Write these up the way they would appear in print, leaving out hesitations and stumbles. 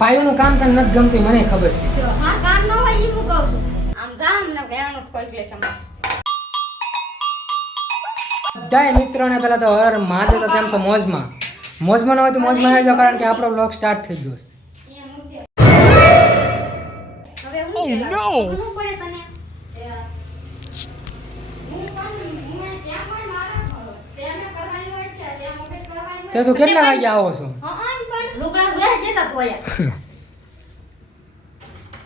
પાયોનું કામ તને નથી ગમતું મને ખબર છે. જો માર કામ ન હોય ઈ હું કહું છું. આમ જામ ને ભેણો કોઈ કે છે બધાય મિત્રોને પહેલા તો હર મહાદેવ તો કેમ છો મોજમાં ન હોય તો મોજમાં આવી જાઓ કારણ કે આપણો વ્લોગ સ્ટાર્ટ થઈ ગયો છે. હવે હું શું પડે તને હું કામ હું ત્યાં કોઈ મારા તેને કરવાની હોય છે ત્યાં મગજ કરવાની તે તું કેટલા વાગે આવો છો? હા પણ લુગડા ધોયા જેતા ધોયા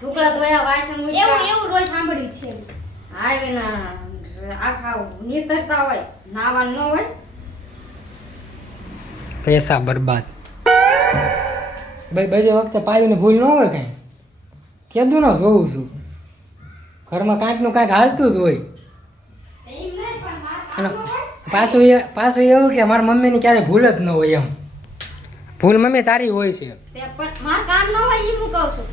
લુગડા ધોયા વાસણ એવું રોજ સાંભળ્યું છે આવે ના આખા નીતરતા હોય નાવાનું ન હોય પૈસા બરબાદ બધી વખતે પાયુને ભૂલ ન હોય કાંઈ કીધું ન જોઉં છું ઘરમાં કાંઈક નું કાંઈક હાલતું જ હોય એમ નહીં પણ માર અને કામ ન હોય પાછું એવું કે મારા મમ્મીની ક્યારે ભૂલ જ ન હોય એમ ભૂલ મમ્મી તારી હોય છે. તે પણ માર કામ ન હોય ઈ હું કહું છું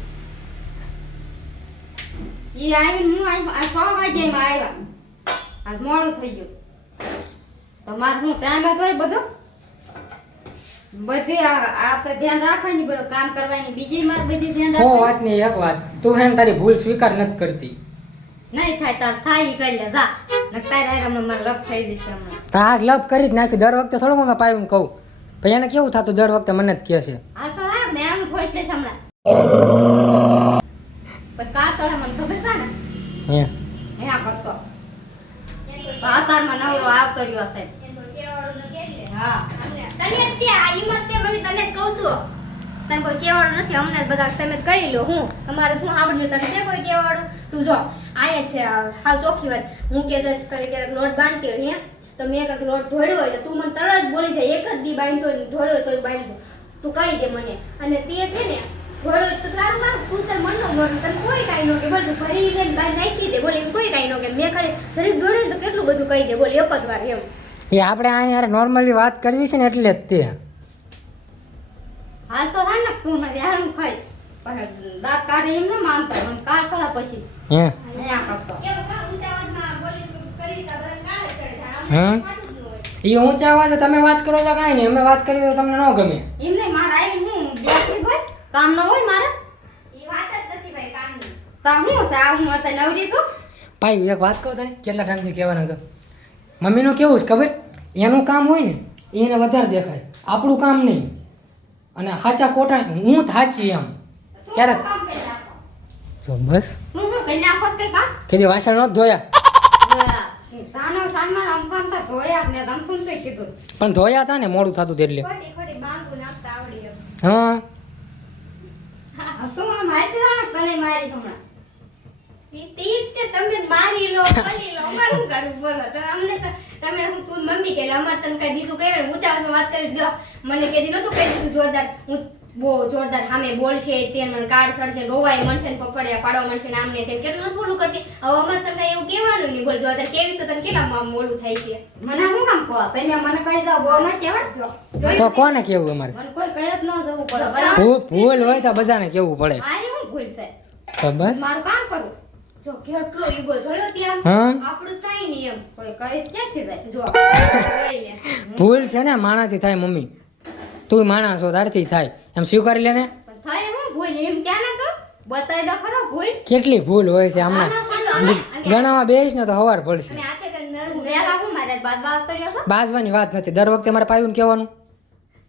ઈ આવીને હું આ 6 વાગ્યામાં આવ્યા આજ મોડું થઈ ગયું તો મારે હું ટાઈમ હતો બધો બધી આ તો ધ્યાન રાખવાની બધું કામ કરવાની બીજી માર બધી ધ્યાન હો રાખવાની વાતની એક વાત તું હે ને તારી ભૂલ સ્વીકાર નથી કરતી. નહીં થાય તાર થાય ઈ કરી લે જા નકતા હમણાં મારે લપ થઈ જશે હમણાં તો આ લપ કરી જ નાખ્યું દર વખતે થોડું હું પાયું કહું પછી એને કેવું થતું દર વખતે મને જ કહે છે. હાલ તો હા મેં આમ ઠોઈ એટલે હમણાં પણ કા સળે મને ખબર છે ને હે અહીંયા કરતો ભાતારમાં નવરો આવતો રહ્યો હશે હા તને ત્યાં હિંમત તે મમ્મી તને જ કહું છું તને કોઈ કેવાળું નથી અમને જ બધા તમે જ કહી લો હું તમારે શું સાંભળ્યું તને છે કોઈ કેવાળું તું જો આયા છે હાવ ચોખ્ખી વાત હું કે દસ કરી ક્યારેક લોટ બાંધતી હોય હે તો મેં કંઈક લોટ ધોડ્યો હોય તો તું મને તરત બોલી જાય એક જ દી બાંધતો હોય ધોડ્યો હોય તોય બાંધતો તું કહી દે મને અને તે છે ને ધોડ્યો તો તારું કામ તું તાર મનનો મોટું તને કોઈ કાંઈ ન કે બોલ તું ભરી લઈને બહાર નાખી દે બોલે કોઈ કાંઈ ન કે મેં ખાલી જરીક દોડ્યું તો કેટલું બધું કહી દે બોલે એક જ વાર એમ એ આપણે આ યાર નોર્મલી વાત કરવી છે ને એટલે જ તે હાલ તો થાય ને તું મને વ્યાયામ ખાઈ પછી દાંત કાઢે એમ ન માનતા મને કાળ સળા પછી હે અહીંયા કરતો એવું કામ ઉતાવળમાં બોલી કરી તા બરાબર કાળ ચડે હમ એ ઊંચા અવાજે તમે વાત કરો તો કાંઈ નહીં અમે વાત કરીએ તો તમને ન ગમે. એમ નહીં મારે આવીને હું બેસી હોય કામ ન હોય મારે એ વાત જ નથી ભાઈ કામની તા હું છે આ હું અત્યારે નવરી છું પાઈ એક વાત કહું તને કેટલા ટાઈમથી કહેવાનો હતો મમ્મીનું કેવું છે ખબર એનું કામ હોય ને એને વધારે દેખાય આપણું કામ નહીં અને સાચા ખોટા હું થાચી એમ તું ક્યારેક શું કામ કરી નાખો જો બસ તું શું કરી નાખો છે કઈ કામ કીધી વાસણ ન ધોયા સાનો સાનમાં આમ કામ તા ધોયા ને તમ તું કઈ કીધું પણ ધોયા હતા ને મોડું થતું એટલે ખોટી ખોટી બાંધુ નાખતા આવડી એમ હા હા તું આમ હાચી રાખ તને મારી હમણાં તે તમે મારી લો બોલી લો અમાર શું કરું બોલો તો અમને તો તમે હું તું મમ્મી કે અમાર તને કઈ બીજું કઈ ઊંચા વાત કરી દો મને કેદી નતું કહી દીધું જોરદાર હું બહુ જોરદાર સામે બોલશે તે મને કાર્ડ સડશે રોવાય મળશે ને પપડિયા પાડવા મળશે ને આમને તેમ કેટલું થોડું કરતી હવે અમાર તને એવું કહેવાનું નહીં બોલ જોરદાર કેવી તો તને કેટલા મોડું થાય છે મને શું કામ કહો તમે મને કહી જાવ બહુ ના કહેવા જો તો કોને કેવું અમારે મને કોઈ કહી જ ન જવું પડે બરાબર ભૂલ હોય તો બધાને કેવું પડે મારી શું ભૂલ છે તો બસ મારું કામ કરું જો કેટલો ઈગો જોયો ત્યાં હા આપણું થાય નહીં એમ કોઈ કહે ક્યાંથી જાય જો લઈ લે ભૂલ છે ને માણાથી થાય મમ્મી તું માણસ છો તારથી થાય એમ સ્વીકારી લે ને પણ થાય હું ભૂલ એમ ક્યાં ના કહું બતાવી દો ખરો ભૂલ કેટલી ભૂલ હોય છે હમણાં ગણામાં બેસ ને તો હવાર પડશે અને હાથે કરી નરમ વેલા હું મારે બાદ બાદ કર્યો છો બાજવાની વાત નથી દર વખતે મારે પાયું કહેવાનું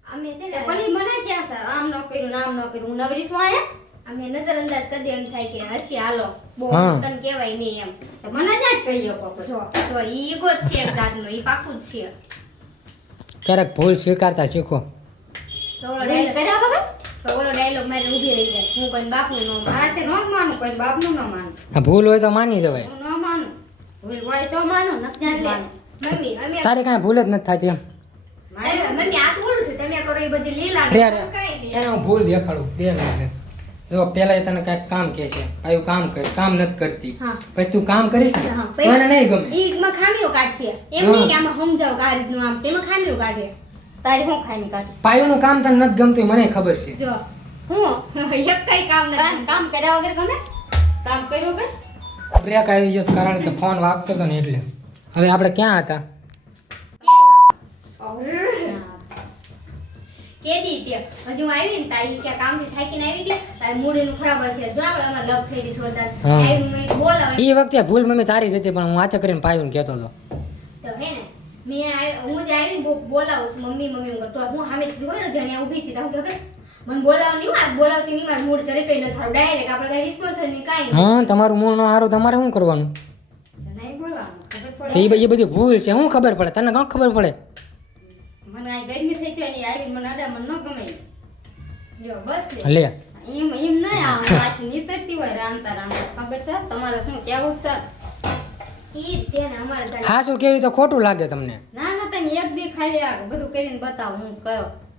અમે છે ને પણ ઈ મને ક્યાં છે આમ ન કર્યું ને આમ ન કર્યું હું નવરી છું આયા અમે નજરઅંદાજ કરી દે એમ થાય કે હસી હાલો બહુ હા. તને કહેવાય નહીં એમ તો મને જ કહી શકો જો જો ઈ ઈગો જ છે એક જાતનો ઈ પાકું જ છે ક્યારેક ભૂલ સ્વીકારતા શીખો તો ઓલો ડાયલોગ કર્યા વગર તો ઓલો ડાયલોગ મારે ઊભી રહી જાય હું કોઈ બાપનું ન માનું તે ન જ માનું કોઈ બાપનું ન માનું આ ભૂલ હોય તો માની જવાય હું ન માનું ભૂલ હોય તો માનું નથી માનું મમ્મી અમે તારે કાંઈ ભૂલ જ નથી થતી એમ મમ્મી આ તો ઓલું છે તમે કરો એ બધી લીલા રે કઈ નહીં એને હું ભૂલ દેખાડું 2 મિનિટ જો પેલા તને કાંઈક કામ કહે છે આયું કામ કર કામ નથી કરતી હા. પછી તું કામ કરીશ ને હા, તો એને નહીં ગમે ઈ માં ખામીઓ કાઢશે એમ હા. નહીં કે આમાં સમજાવ કે આ રીતનું આમ તેમાં ખામીઓ કાઢે તારી હું ખામી કાઢે પાયુનું કામ તને નથી ગમતું એ મને ખબર છે જો હું એક કઈ કામ નથી કામ કર્યા વગર ગમે કામ કર્યું વગર બ્રેક આવી ગયો કારણ કે ફોન વાગતો હતો ને એટલે હવે આપણે ક્યાં હતા કેદી તે હજી હું આવી ને તાઈ કે કામથી થાકીને આવી હતી તારી મૂડ એનું ખરાબ હશે જો આપણે અમાર લવ થઈ ગઈ જોરદાર હા. આવીને મેં બોલાવે એ વખતે ભૂલ મમ્મી તારી જ હતી પણ હું હાથે કરીને પાયું કહેતો હતો તો હે ને હું જ આવીને બોલાવું છું મમ્મી મમ્મી એમ કરતો હું સામે કીધું હોય ને જણ્યા ઊભી હતી તો હું કહું મને બોલાવ નહીં આ બોલાવતી નહીં મારું મૂડ ચરે કઈ ન થારું ડાયરેક્ટ આપણે કઈ રિસ્પોન્સ નહીં કાંઈ નહીં હા તમારું મૂળ નો હારું તમારે શું કરવાનું નહીં બોલવાનું ખબર તો પડે એ બધી ભૂલ છે શું ખબર પડે તને કાં ખબર પડે મને આ ગરમી થઈ ગઈ ને આવીને મને અડા મને ન ગમે લ્યો બસ લે લે એમ નહીં આમ પાછી નીતરતી હોય રાંધતા રાંધતા ખબર છે તમારે શું કેવું છે ઈ તેને અમારે તારે હા શું કેવી તો ખોટું લાગે તમને ના ના તમે એક દી ખાલી આ બધું કરીને બતાવો હું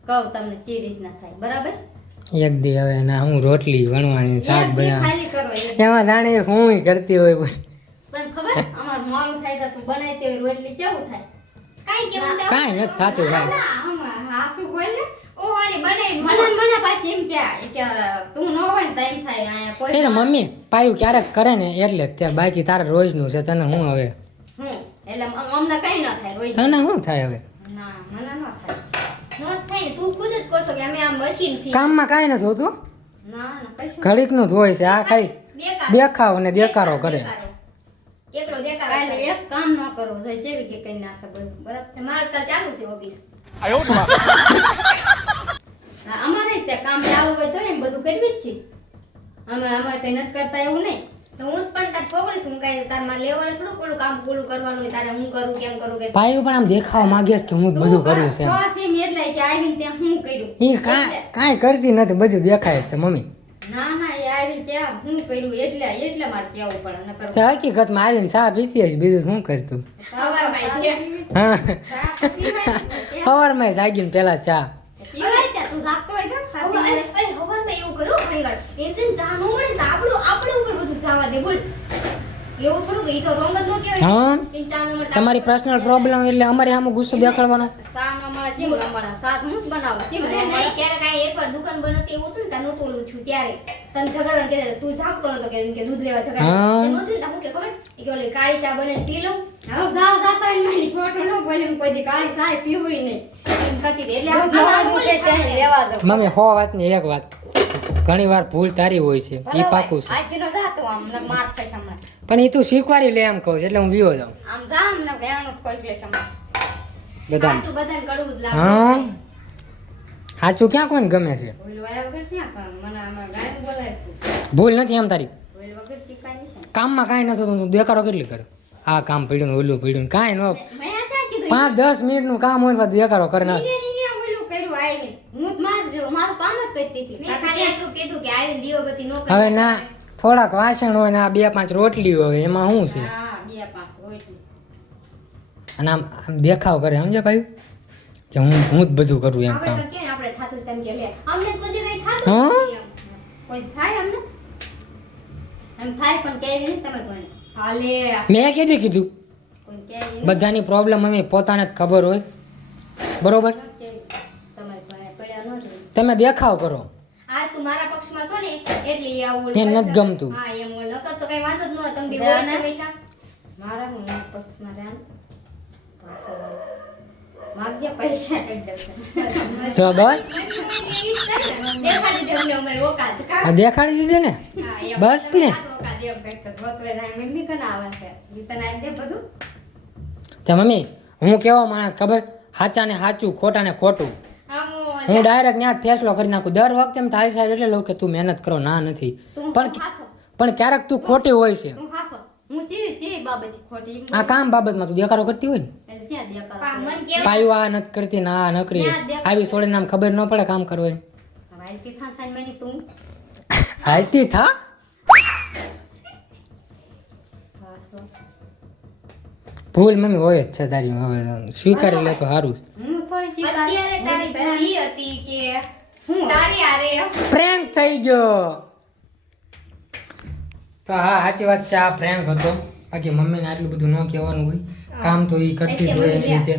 કહું તમને કેવી રીતના થાય બરાબર એક દી હવે ના હું રોટલી વણવાની શાક એક દી બનાવ ખાલી કરો એમાં જાણે હું કરતી હોય પણ તને ખબર અમાર મોંગ થાય તો તું બનાવતી હોય રોટલી કેવું થાય કાઈ કેવું થાય કાંઈ નથી થાતું ભાઈ ના આમાં હાસુ બોલ ને ઓ આની બનાવી મને પાછી એમ કે તું ન હોય ને તો એમ થાય આયા કોઈ એટલે મમ્મી પાયું ક્યારેક કરે ને એટલે જ તે બાકી તારે રોજનું છે તને શું હવે એટલે અમને કઈ ન થાય રોજ તને શું થાય હવે ના મને ન થાય નો થાય તું ખુદ જ કહો છો કે અમે આ મશીન છીએ કામમાં કાંઈ નથી હોતું ના ના કશું ઘડીકનું જ હોય છે આ ખાઈ દેખાવ ને દેખાડો કરે એકલો દેખાડો કાલે એક કામ ન કરવું જોઈએ કેવી કે કઈ નાખે બધું બરાબર મારે તો ચાલુ છે ઓફિસ અમારે તે કામ ચાલુ હોય તો એમ બધું કરવી જ છે અમારે કઈ નથી કરતા એવું નહીં તો હું જ પણ તાર છોકરી છું કઈ તાર મારે લેવાનું થોડું કોલું કામ પૂરું કરવાનું હોય તારે હું કરું કેમ કરું કે પાયું પણ આમ દેખાવા માંગે છે કે હું જ બધું કર્યું છે તો સેમ એટલે કે આવીને ત્યાં હું કર્યું એ કાંઈ કરતી નથી બધું દેખાય જ છે મમ્મી ના ના એ આવીને ત્યાં હું કર્યું એટલે મારે કેવું પડે નકર તો હકીકતમાં આવીને ચા પીતી હશે બીજું શું કરતું હા સવારમાં જાગીને પેલા ચા તું જાગતો હોય તો હવારમાં એવું કરો ઘણી વાર ઇન્સેન ચા નો મળે તો આપણે ઉપર બધું જવા દે બોલ એવું થોડું ઈ તો રોંગ જ નો કહેવાય હા ઇન ચા નો મળે તમારી પર્સનલ પ્રોબ્લેમ એટલે અમારે આમાં ગુસ્સો દેખાડવાનો સા નો મળે ચીમ નો મળે સાત હું જ બનાવું ચીમ નો મળે ક્યારે કાઈ એકવાર દુકાન બનતી એવું હતું ને ત્યાં નહોતું ઓલું છું ત્યારે તને ઝઘડવાનું કે તું જાગતો નતો કે દૂધ લેવા ઝઘડા નહોતું ને હું કે ખબર ઈ કે ઓલી કાળી ચા બને પી લઉં હવે જાવ સાઈન મારી ખોટો ન બોલે કોઈ દી કાળી ચા પીવું નહીં એમ કરતી હતી. એટલે આ લેવા જાવ મમ્મી હો વાતની એક વાત ઘણી વાર ભૂલ તારી હોય છે એ પાકું છે આ કિલો જાતો આમ લગ માર ખાઈ હમણાં પણ એ તું શીખવાડી લે એમ કહું છું એટલે હું વિયો જાઉં આમ જામ ને વેણો કોઈ ક્લેશ હમણાં બધા સાચું બધાને કડવું જ લાગે હા સાચું ક્યાં કોઈને ગમે છે ભૂલ વાયા વગર શું કરવાનું મને આમાં ગાયન બોલાય તું ભૂલ નથી એમ તારી ભૂલ વગર શીખાય નહીં છે કામમાં કાંઈ નથી થતું તું દેખાડો કેટલી કરે આ કામ પડ્યું ને ઓલું પડ્યું ને કાંઈ ન મેં આ ચા કીધું 5-10 મિનિટનું કામ હોય ને પાછું દેખાડો કરી નાખ નીને ઓલું કર્યું આવીને હું જ મારું કામ જ કરતી હતી મેં ખાલી આટલું કીધું કે આવીને દીવાબત્તી નો હવે ના થોડાક વાસણ હોય ને આ 2-5 રોટલી હોય એમાં શું છે હા 2-5 રોટલી અને આમ દેખાવ કરે સમજે ભાઈ કે હું જ બધું કરું એમ આપણે કામ તો કે આપણે થાતું તેમ કે લે અમને કોઈ દી કઈ થાતું હા? નથી એમ. કોઈ થાય અમને એમ થાય પણ કેવી નહીં તમે કોઈને હાલે મેં કીધું કોઈ કેવી બધાની પ્રોબ્લેમ અમે પોતાને જ ખબર હોય બરોબર તમારે કોઈને પડ્યા ન જોઈએ તમે દેખાવ કરો આજ તું મારા પક્ષમાં છો ને એટલે ઈ આવું તેને નથી ગમતું. હા એમ નકર તો કઈ વાંધો જ ન હોય તમે બી હોય ને પૈસા મારા હું એક પક્ષમાં રહ્યા પાછો માગ્યા પૈસા એકદમ જો બસ દેખાડી દે અમને અમારી ઓકાત કા આ દેખાડી દીધી ને હા, એમ. બસ ને ઓકાત એમ કંઈક જ હોતું હોય. મમ્મી કને આવે છે ઈ તને આપી દે બધું તો મમ્મી હું કેવો માણસ ખબર સાચા ને સાચું ખોટા ને ખોટું હું ડાયરેક્ટ ત્યાં જ ફેસલો કરી નાખું દર વખતે એમ તારી સાઈડ એટલે લઉં કે તું મહેનત કરો ના નથી તું પણ હાસો પણ ક્યારેક તું ખોટી હોય છે તું હાસો હું ચીવી બાબતથી ખોટી એમ આ કામ બાબતમાં તું દેખાડો કરતી હોય ને એટલે જ્યાં દેખાડો મન કે પાયું આ નથી કરતી ને આ નકરી આવી સોળે નામ ખબર ન પડે કામ કરવાની ભાઈ કે થાન સાઈન મેની તું હાલતી થા હાસો ભૂલ મમ્મી હોય જ છે તારી હવે સ્વીકારી લે તો સારું હું થોડી અત્યારે તારી ભૂલ ઈ હતી કે હું તારી આરે પ્રેન્ક થઈ ગયો તો હા સાચી વાત છે આ પ્રેન્ક હતો બાકી મમ્મીને આટલું બધું ન કહેવાનું હોય કામ તો એ કરતી જ હોય એની રીતે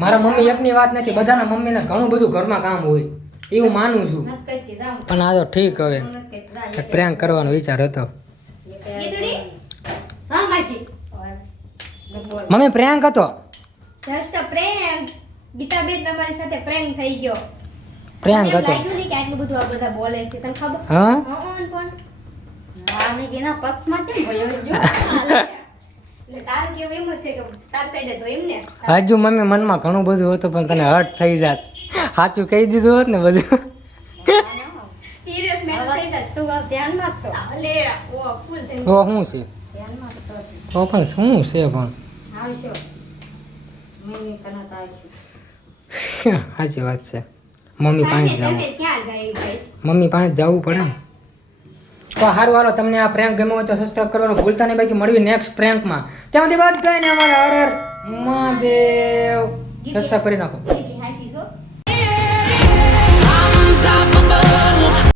મારા મમ્મી એકની વાત નથી બધાના મમ્મીને ઘણું બધું ઘરમાં કામ હોય એવું માનું છું મત કઈતી જાવ પણ આ તો ઠીક હવે મત કઈતી જા પ્રેન્ક કરવાનો વિચાર હતો કીધુડી હા માકી મમ્મી પ્રેન્ક હતો જસ્ટ પ્રેમ ગીતાબેન તમારી સાથે પ્રેમ થઈ ગયો પ્રેંક મને એમ હતો લાગ્યું નહીં કે આટલું બધું આ બધા બોલે છે તને ખબર હા પણ મેં કેના પક્ષમાં કેમ ભયો એટલે તારું કેવું એમ જ છે કે તાર સાઈડે તો એમ ને હજુ મમ્મી મનમાં ઘણું બધું હતું પણ તને હર્ટ થઈ જાત સાચું કહી દીધું હોત ને બધું સિરિયસ મેટર થઈ જાય તું ધ્યાનમાં જ છો લે ઓ ફૂલ થઈ ઓ શું છે ધ્યાનમાં જ છો તો પણ શું છે પણ આવશો મમ્મી કના તારી સાચી વાત છે મમ્મી પાસે જવું તમે ક્યાં જાય ભાઈ મમ્મી પાસે જવું પડે ને તો સારું હાલો તમને આ પ્રેન્ક ગમ્યો હોય તો સબસ્ક્રાઇબ કરવાનું ભૂલતા નહીં બાકી મળવી નેક્સ્ટ પ્રેન્કમાં ત્યાંથી વાત ગઈ ને અમારા હર હર મહાદેવ સબસ્ક્રાઇબ કરી નાખો દીદી હાશી છો Unstoppable.